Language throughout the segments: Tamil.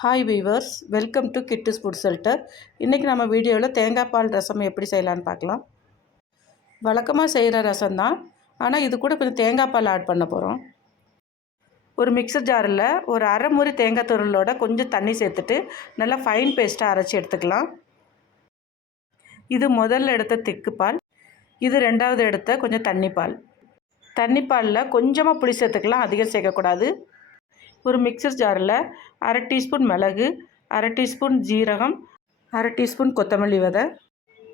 Hi viewers, welcome to Kittu's food shelter. இன்றைக்கி நம்ம வீடியோவில் தேங்காய் பால் ரசம் எப்படி செய்யலான்னு பார்க்கலாம். வழக்கமாக செய்கிற ரசம் தான், ஆனால் இது கூட கொஞ்சம் தேங்காய் பால் ஆட் பண்ண போகிறோம். ஒரு மிக்சர் ஜாரில் ஒரு அரை மூடி தேங்காய் துருளோட கொஞ்சம் தண்ணி சேர்த்துட்டு நல்லா ஃபைன் பேஸ்ட்டாக அரைச்சி எடுத்துக்கலாம். இது முதல்ல எடுத்த திக்கு பால், இது ரெண்டாவது எடுத்த கொஞ்சம் தண்ணி பால். தண்ணி பாலில் கொஞ்சமாக புளி சேர்த்துக்கலாம், அதிகம் சேர்க்கக்கூடாது. ஒரு மிக்சர் ஜாரில் அரை டீஸ்பூன் மிளகு, அரை டீஸ்பூன் ஜீரகம், அரை டீஸ்பூன் கொத்தமல்லி விதை,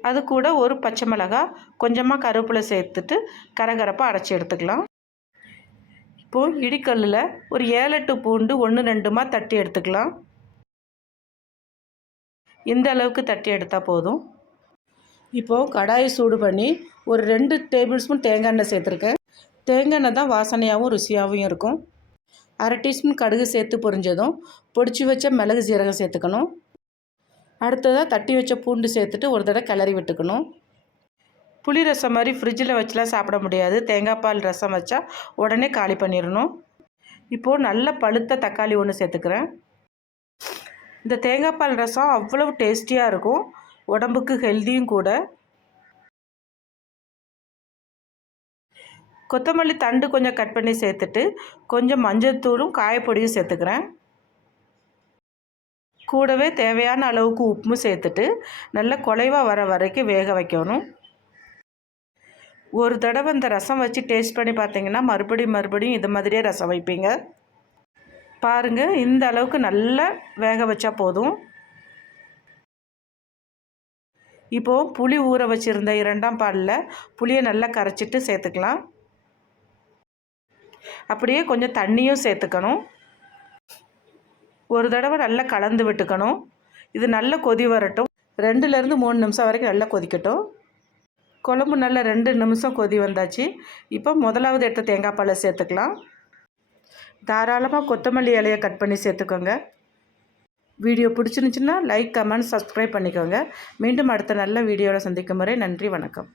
அது கூட ஒரு பச்சை மிளகாய், கொஞ்சமாக கருவேப்பிலை சேர்த்துட்டு கரகரப்பாக அரைச்சி எடுத்துக்கலாம். இப்போது இடிக்கல்லில் ஒரு 7-8 பூண்டு 1-2 தட்டி எடுத்துக்கலாம். இந்த அளவுக்கு தட்டி எடுத்தால் போதும். இப்போது கடாயை சூடு பண்ணி ஒரு 2 டேபிள் ஸ்பூன் தேங்காய் எண்ணெய் சேர்த்துருக்கேன். தேங்காய் எண்ணெய் தான் வாசனையாகவும் ருசியாகவும் இருக்கும். அரை டீஸ்பூன் கடுகு சேர்த்து பொரிஞ்சதும் பொடிச்சு வச்ச மிளகு ஜீரகம் சேர்த்துக்கணும். அடுத்ததாக தட்டி வச்ச பூண்டு சேர்த்துட்டு ஒரு தடவை கிளறி விட்டுக்கணும். புளி ரசம் மாதிரி ஃப்ரிட்ஜில் வச்சுலாம் சாப்பிட முடியாது. தேங்காய் பால் ரசம் வச்சா உடனே காலி பண்ணிடணும். இப்போது நல்ல பழுத்த தக்காளி ஒன்று சேர்த்துக்கிறேன். இந்த தேங்காய் பால் ரசம் அவ்வளவு டேஸ்டியாக இருக்கும், உடம்புக்கு ஹெல்த்தியும் கூட. கொத்தமல்லி தண்டு கொஞ்சம் கட் பண்ணி சேர்த்துட்டு கொஞ்சம் மஞ்சள் தூளும் காயப்பொடியும் சேர்த்துக்கிறேன். கூடவே தேவையான அளவுக்கு உப்பும் சேர்த்துட்டு நல்லா குலைவாக வர வரைக்கும் வேக வைக்கணும். ஒரு தடவை இந்த ரசம் வச்சு டேஸ்ட் பண்ணி பார்த்தீங்கன்னா மறுபடியும் இது மாதிரியே ரசம் வைப்பீங்க. பாருங்கள், இந்த அளவுக்கு நல்லா வேக வச்சா போதும். இப்போது புளி ஊற வச்சுருந்த 2ஆம் பாலில் புளியை நல்லா கரைச்சிட்டு சேர்த்துக்கலாம். அப்படியே கொஞ்சம் தண்ணியும் சேர்த்துக்கணும். ஒரு தடவை நல்லா கலந்து விட்டுக்கணும். இது நல்லா கொதி வரட்டும். 2லேருந்து 3 நிமிஷம் வரைக்கும் நல்லா கொதிக்கட்டும். குழம்பு நல்லா 2 நிமிஷம் கொதி வந்தாச்சு. இப்போ முதலாவது எடுத்த தேங்காய் பாலை சேர்த்துக்கலாம். தாராளமாக கொத்தமல்லி இலையை கட் பண்ணி சேர்த்துக்கோங்க. வீடியோ பிடிச்சிருந்துச்சுன்னா லைக், கமெண்ட், சப்ஸ்கிரைப் பண்ணிக்கோங்க. மீண்டும் அடுத்த நல்ல வீடியோவில் சந்திக்கும் வரை நன்றி, வணக்கம்.